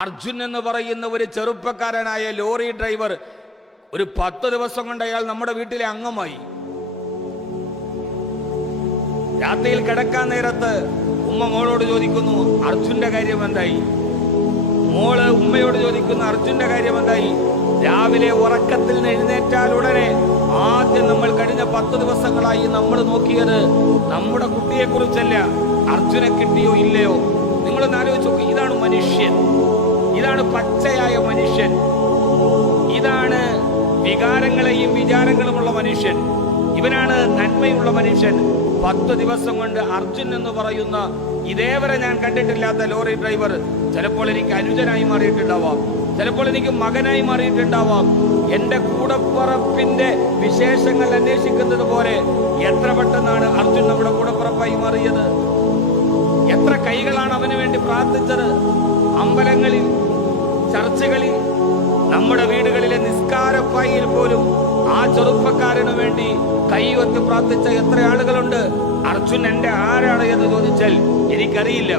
അർജുൻ എന്ന് പറയുന്ന ഒരു ചെറുപ്പക്കാരനായ ലോറി ഡ്രൈവർ ഒരു പത്ത് ദിവസം കൊണ്ട് അയാൾ നമ്മുടെ വീട്ടിലെ അംഗമായി. രാത്രിയിൽ കിടക്കാൻ നേരത്ത് ഉമ്മ മോളോട് ചോദിക്കുന്നു അർജുന്റെ കാര്യം എന്തായി? മോൾ ഉമ്മയോട് ചോദിക്കുന്നു അർജുന്റെ കാര്യം എന്തായി? രാവിലെ ഉറക്കത്തിൽ എഴുന്നേറ്റാൽ ഉടനെ ആദ്യം നമ്മൾ കഴിഞ്ഞ പത്ത് ദിവസങ്ങളായി നമ്മൾ നോക്കിയത് നമ്മുടെ കുട്ടിയെ കുറിച്ചല്ല അർജുനെ കിട്ടിയോ ഇല്ലയോ? ഇതാണ് പച്ചയായ മനുഷ്യൻ. ഇതാണ് വികാരങ്ങളെയും വിചാരങ്ങളുമുള്ള മനുഷ്യൻ. ഇവനാണ് നന്മയുള്ള മനുഷ്യൻ. പത്ത് ദിവസം കൊണ്ട് അർജുൻ എന്ന് പറയുന്ന ഇതേവരെ ഞാൻ കണ്ടിട്ടില്ലാത്ത ലോറി ഡ്രൈവർ ചിലപ്പോൾ എനിക്ക് അനുജനായി മാറിയിട്ടുണ്ടാവാം. ചിലപ്പോൾ എനിക്ക് മകനായി മാറിയിട്ടുണ്ടാവാം. എന്റെ കൂടപ്പുറപ്പിന്റെ വിശേഷങ്ങൾ അന്വേഷിക്കുന്നത് പോലെ എത്ര പെട്ടെന്നാണ് അർജുൻ നമ്മുടെ കൂടപ്പുറപ്പായി മാറിയത്? എത്ര കൈകളാണ് അവന് വേണ്ടി പ്രാർത്ഥിച്ചത്? അമ്പലങ്ങളിൽ ചർച്ചകളിൽ നമ്മുടെ വീടുകളിലെ നിസ്കാര നിസ്കാരപ്പായിൽ പോലും ആ ചെറുപ്പക്കാരന് വേണ്ടി കൈവത്ത് പ്രാർത്ഥിച്ച എത്ര ആളുകളുണ്ട്? അർജുൻ എന്റെ ആരാണ് എന്ന് ചോദിച്ചാൽ എനിക്കറിയില്ല.